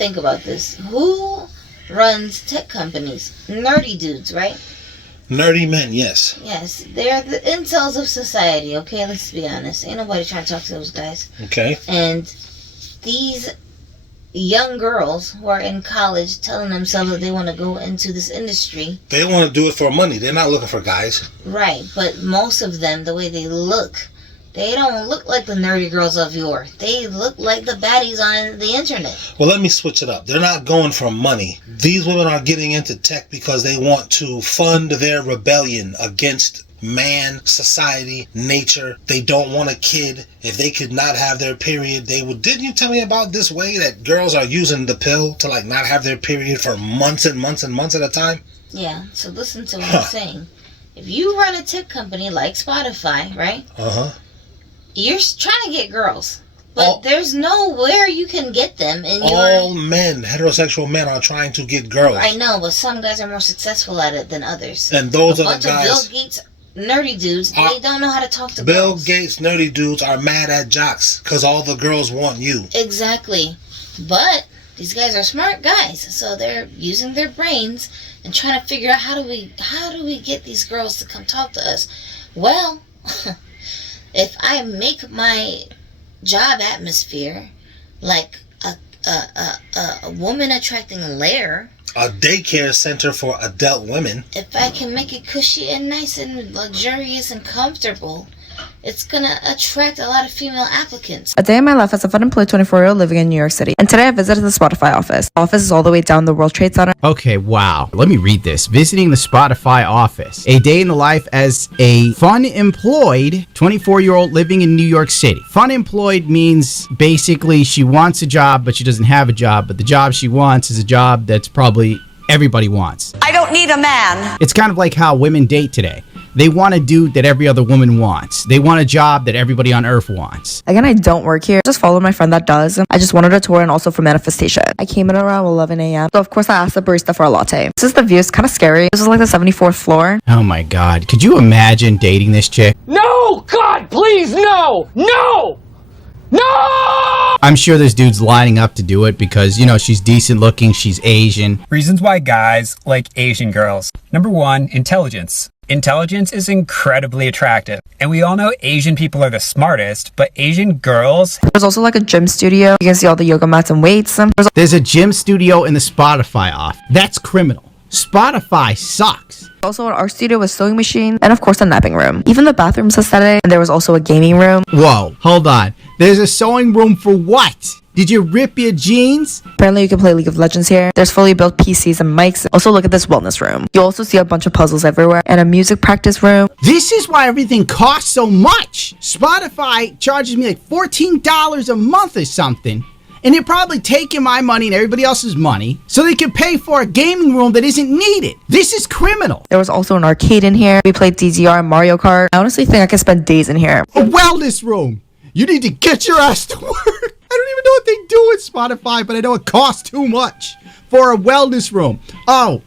think about this. Who runs tech companies? Nerdy dudes, right? Nerdy men, yes. Yes, they're the incels of society, okay? Let's be honest. Ain't nobody trying to talk to those guys. Okay. And these young girls who are in college telling themselves that they want to go into this industry. They want to do it for money. They're not looking for guys. Right, but most of them, the way they look, they don't look like the nerdy girls of yore. They look like the baddies on the internet. Well, let me switch it up. They're not going for money. These women are getting into tech because they want to fund their rebellion against man, society, nature. They don't want a kid. If they could not have their period, they would. Didn't you tell me about this way that girls are using the pill to like not have their period for months and months and months at a time? Yeah, so listen to what I'm saying. If you run a tech company like Spotify, right? Uh-huh. You're trying to get girls. But there's nowhere you can get them in all men, heterosexual men, are trying to get girls. I know, but some guys are more successful at it than others. And those are the guys. A bunch of Bill Gates nerdy dudes, they don't know how to talk to Bill girls. Gates nerdy dudes are mad at jocks because all the girls want you. Exactly. But these guys are smart guys, so they're using their brains and trying to figure out how do we get these girls to come talk to us. Well, if I make my job atmosphere like a woman attracting lair, a daycare center for adult women. If I can make it cushy and nice and luxurious and comfortable, it's gonna attract a lot of female applicants. A day in my life as a unemployed 24-year-old living in New York City. And today I visited the Spotify office. The office is all the way down the World Trade Center. Okay, wow. Let me read this. Visiting the Spotify office. A day in the life as a fun-employed 24-year-old living in New York City. Fun-employed means basically she wants a job, but she doesn't have a job. But the job she wants is a job that's probably everybody wants. I don't need a man. It's kind of like how women date today. They want a dude that every other woman wants. They want a job that everybody on earth wants. Again, I don't work here. I just followed my friend that does. I just wanted a tour and also for manifestation. I came in around 11 a.m. So of course I asked the barista for a latte. This is the view. It's kind of scary. This is like the 74th floor. Oh my God. Could you imagine dating this chick? No! God, please, no! No! No! I'm sure there's dudes lining up to do it because, you know, she's decent looking, she's Asian. Reasons why guys like Asian girls. Number one, intelligence. Intelligence is incredibly attractive. And we all know Asian people are the smartest, but Asian girls... There's also like a gym studio. You can see all the yoga mats and weights. There's a gym studio in the Spotify office. That's criminal. Spotify sucks. Also an art studio with sewing machine and of course a napping room. Even the bathroom's aesthetic, and there was also a gaming room. Whoa, hold on. There's a sewing room for what? Did you rip your jeans? Apparently you can play League of Legends here. There's fully built PCs and mics. Also look at this wellness room. You also see a bunch of puzzles everywhere and a music practice room. This is why everything costs so much. Spotify charges me like $14 a month or something. And they're probably taking my money and everybody else's money so they can pay for a gaming room that isn't needed. This is criminal. There was also an arcade in here. We played DDR and Mario Kart. I honestly think I could spend days in here. A wellness room. You need to get your ass to work. I don't even know what they do with Spotify, but I know it costs too much for a wellness room. Oh,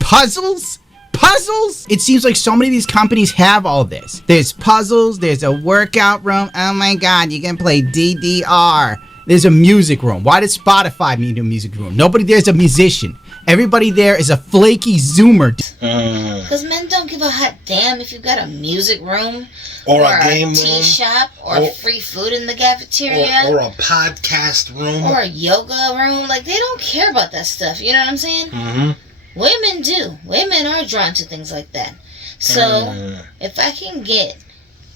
puzzles? Puzzles? It seems like so many of these companies have all this. There's puzzles. There's a workout room. Oh my God, you can play DDR. There's a music room. Why does Spotify need a music room? Nobody there's a musician. Everybody there is a flaky Zoomer. Because men don't give a hot damn if you've got a music room or a game tea room, shop or free food in the cafeteria or a podcast room or a yoga room. Like, they don't care about that stuff. You know what I'm saying? Mm-hmm. Women do. Women are drawn to things like that. So if I can get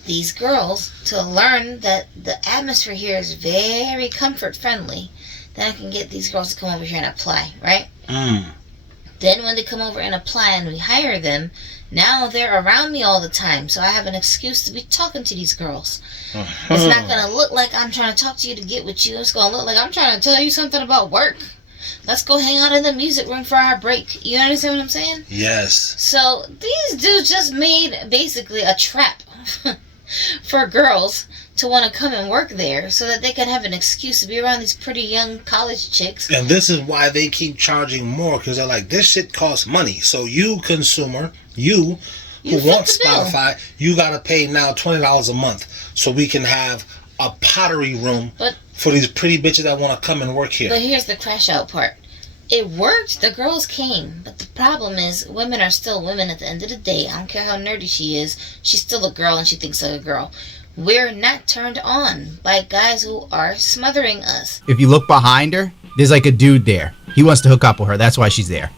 these girls to learn that the atmosphere here is very comfort friendly, then I can get these girls to come over here and apply, right? Then when they come over and apply and we hire them, now they're around me all the time, so I have an excuse to be talking to these girls. It's not going to look like I'm trying to talk to you to get with you. It's going to look like I'm trying to tell you something about work. Let's go hang out in the music room for our break. You understand what I'm saying? Yes. So these dudes just made basically a trap for girls to want to come and work there so that they can have an excuse to be around these pretty young college chicks. And this is why they keep charging more, because they're like, this shit costs money. So you, consumer, you who want Spotify, you got to pay now $20 a month so we can have a pottery room But for these pretty bitches that want to come and work here. But here's the crash out part. It worked. The girls came. But the problem is, women are still women at the end of the day. I don't care how nerdy she is. She's still a girl and she thinks like a girl. We're not turned on by guys who are smothering us. If you look behind her, there's like a dude there. He wants to hook up with her. That's why she's there.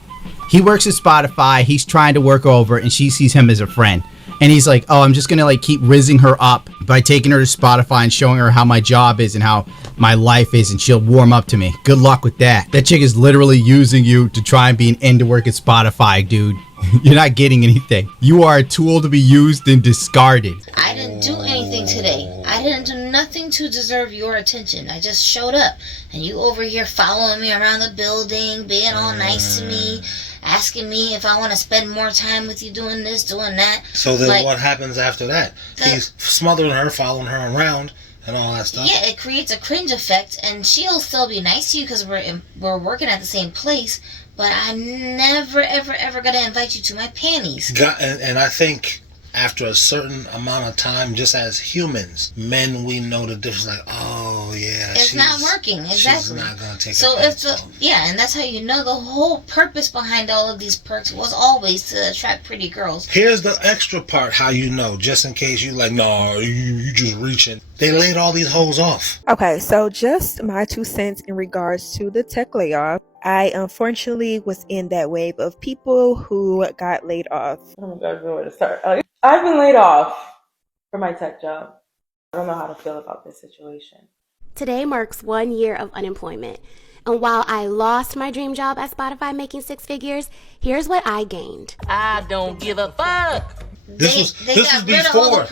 He works at Spotify. He's trying to work her over, and she sees him as a friend. And he's like, oh, I'm just going to like keep rizzing her up by taking her to Spotify and showing her how my job is and how my life is, and she'll warm up to me. Good luck with that. That chick is literally using you to try and be an end to work at Spotify, dude. You're not getting anything. You are a tool to be used and discarded. I didn't do anything today. I didn't do nothing to deserve your attention. I just showed up. And you over here following me around the building, being all nice to me, asking me if I want to spend more time with you doing this, doing that. So then what happens after that? He's smothering her, following her around, and all that stuff. Yeah, it creates a cringe effect, and she'll still be nice to you because we're working at the same place, but I'm never, ever, ever going to invite you to my panties. And I think after a certain amount of time, just as humans, men, we know the difference. Like, oh yeah, it's not working. Exactly. She's not gonna take. So and that's how you know the whole purpose behind all of these perks was always to attract pretty girls. Here's the extra part: how you know, just in case you like, no, you just reaching. They laid all these hoes off. Okay, so just my 2 cents in regards to the tech layoff. I unfortunately was in that wave of people who got laid off. Oh my God, where to start? I've been laid off for my tech job. I don't know how to feel about this situation. Today marks 1 year of unemployment. And while I lost my dream job at Spotify making 6 figures, here's what I gained. I don't give a fuck. This was before.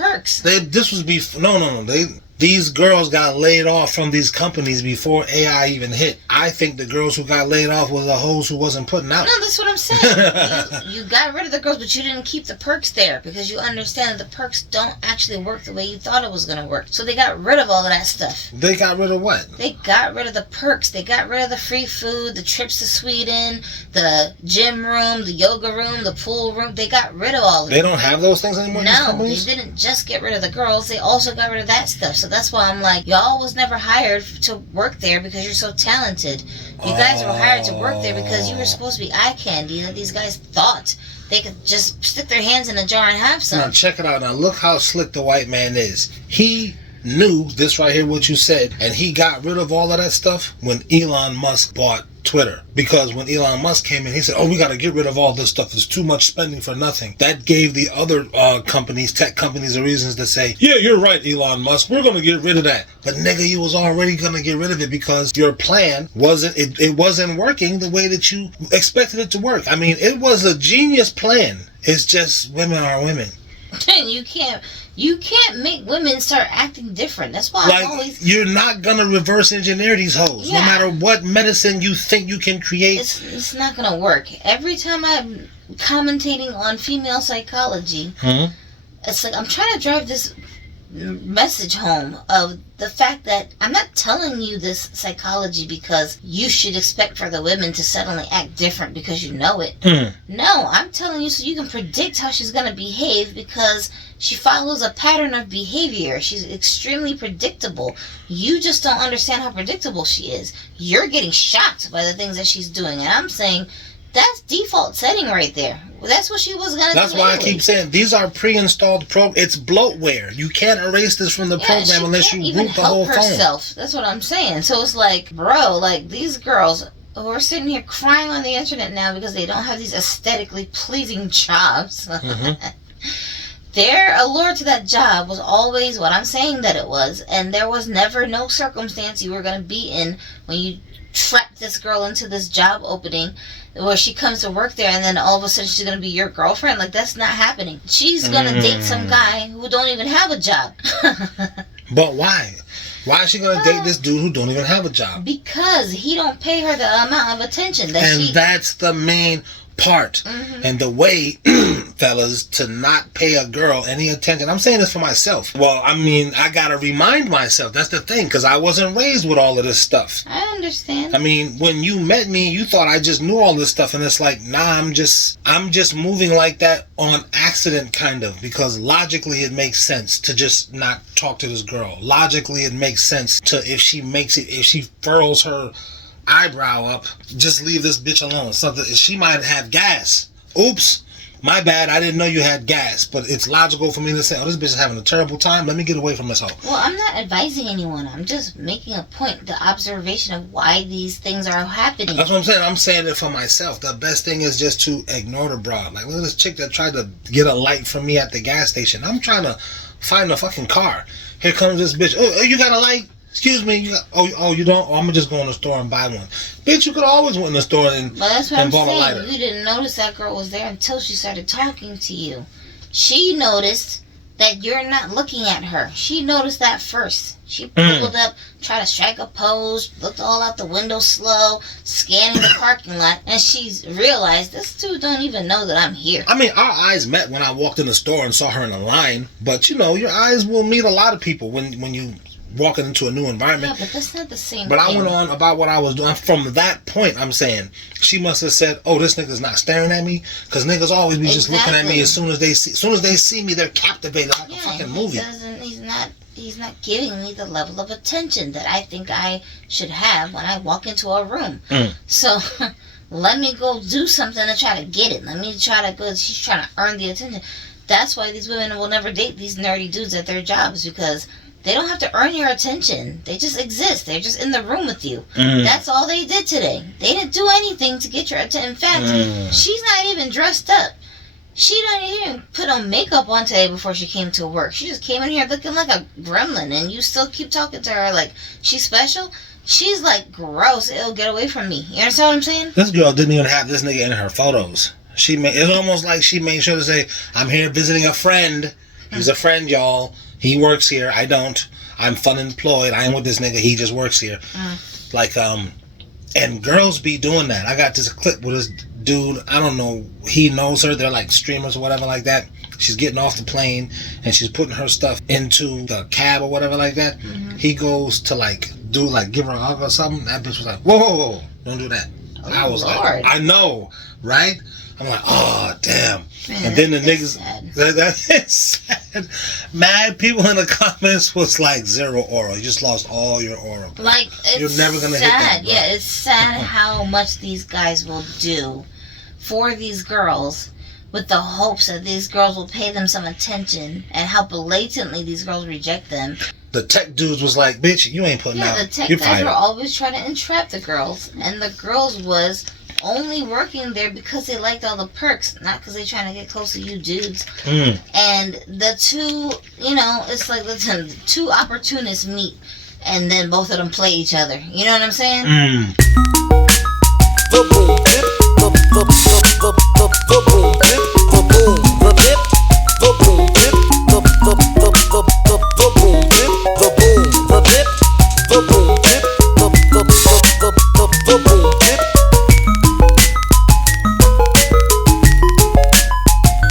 These girls got laid off from these companies before AI even hit. I think the girls who got laid off were the hoes who wasn't putting out. No, that's what I'm saying. you got rid of the girls, but you didn't keep the perks there because you understand that the perks don't actually work the way you thought it was going to work. So they got rid of all of that stuff. They got rid of what? They got rid of the perks. They got rid of the free food, the trips to Sweden, the gym room, the yoga room, the pool room. They got rid of all of it. They don't have those things anymore? No, they didn't just get rid of the girls. They also got rid of that stuff. So that's why I'm like, y'all was never hired to work there because you're so talented. You guys were hired to work there because you were supposed to be eye candy that these guys thought they could just stick their hands in a jar and have some. Now check it out. Now look how slick the white man is. He knew this right here, what you said, and he got rid of all of that stuff when Elon Musk bought Twitter. Because when Elon Musk came in, he said, oh, we got to get rid of all this stuff. It's too much spending for nothing. That gave the other tech companies, the reasons to say, yeah, you're right, Elon Musk. We're going to get rid of that. But nigga, you was already going to get rid of it because your plan it wasn't working the way that you expected it to work. I mean, it was a genius plan. It's just women are women. And you can't make women start acting different. That's why I'm always... You're not going to reverse engineer these hoes. Yeah. No matter what medicine you think you can create. It's not going to work. Every time I'm commentating on female psychology, it's like I'm trying to drive this message home of the fact that I'm not telling you this psychology because you should expect for the women to suddenly act different because you know it. No, I'm telling you so you can predict how she's going to behave because she follows a pattern of behavior. She's extremely predictable. You just don't understand how predictable she is. You're getting shocked by the things that she's doing. And I'm saying that's default setting right there. That's what she was going to do. That's why I keep saying these are pre-installed It's bloatware. You can't erase this from the program unless you root the whole phone. That's what I'm saying. So it's like, bro, like these girls who are sitting here crying on the internet now because they don't have these aesthetically pleasing jobs. Their allure to that job was always what I'm saying that it was. And there was never no circumstance you were going to be in when you trapped this girl into this job opening where she comes to work there and then all of a sudden she's going to be your girlfriend. Like, that's not happening. She's going to date some guy who don't even have a job. But why? Why is she going to date this dude who don't even have a job? Because he don't pay her the amount of attention that that's the main part and the way, fellas, to not pay a girl any attention. I'm saying this for myself. Well, I mean, I gotta remind myself. That's the thing, because I wasn't raised with all of this stuff. I understand. I mean, when you met me, you thought I just knew all this stuff, and it's like, nah, I'm just moving like that on accident, kind of, because logically it makes sense to just not talk to this girl. Logically it makes sense to, if she furrows her eyebrow up, just leave this bitch alone. Something, she might have gas. Oops, my bad, I didn't know you had gas. But it's logical for me to say, oh, this bitch is having a terrible time, let me get away from this hoe. Well, I'm not advising anyone. I'm just making a point, the observation of why these things are happening. That's what I'm saying. I'm saying it for myself. The best thing is just to ignore the broad. Like, look at this chick that tried to get a light from me at the gas station. I'm trying to find a fucking car. Here comes this bitch. Oh, you got a light? Excuse me. You don't? Oh, I'm gonna just go in the store and buy one. Bitch, you could always went in the store and But that's what I'm bought a saying. lighter. You didn't notice that girl was there until she started talking to you. She noticed that you're not looking at her. She noticed that first. She pulled up, tried to strike a pose, looked all out the window slow, scanning the parking lot, and she's realized this dude don't even know that I'm here. I mean, our eyes met when I walked in the store and saw her in the line. But, you know, your eyes will meet a lot of people when you walking into a new environment. Yeah, but that's not the same But thing. I went on about what I was doing. From that point, I'm saying, she must have said, oh, this nigga's not staring at me. Because niggas always be just looking at me as soon as they see me, they're captivated like a fucking movie. He's not giving me the level of attention that I think I should have when I walk into a room. So let me go do something to try to get it. Let me try to go. She's trying to earn the attention. That's why these women will never date these nerdy dudes at their jobs, because they don't have to earn your attention. They just exist. They're just in the room with you. That's all they did today. They didn't do anything to get your attention. In fact, she's not even dressed up. She didn't even put on makeup on today before she came to work. She just came in here looking like a gremlin, and you still keep talking to her like she's special. She's like, gross, it'll get away from me. You understand what I'm saying? This girl didn't even have this nigga in her photos. It's almost like she made sure to say, I'm here visiting a friend. He's a friend, y'all. He works here. I don't. I'm fun employed. I am with this nigga. He just works here. Like, and girls be doing that. I got this clip with this dude. I don't know. He knows her. They're like streamers or whatever like that. She's getting off the plane and she's putting her stuff into the cab or whatever like that. He goes to give her a hug or something. That bitch was like, whoa, don't do that. Oh, I was Lord. like, I know, right? I'm like, oh, damn. Man, and then the niggas, sad. that's sad. Mad people in the comments was like, zero oral. You just lost all your oral. Like, it's You're never gonna sad. hit that. Bro. Yeah, it's sad how much these guys will do for these girls with the hopes that these girls will pay them some attention, and how blatantly these girls reject them. The tech dudes was like, bitch, you ain't putting out. Yeah, the tech You're guys fired. were always trying to entrap the girls, and the girls was only working there because they liked all the perks, not because they trying to get close to you dudes. And the two, it's like the two opportunists meet, and then both of them play each other. You know what I'm saying? The boom, the boom,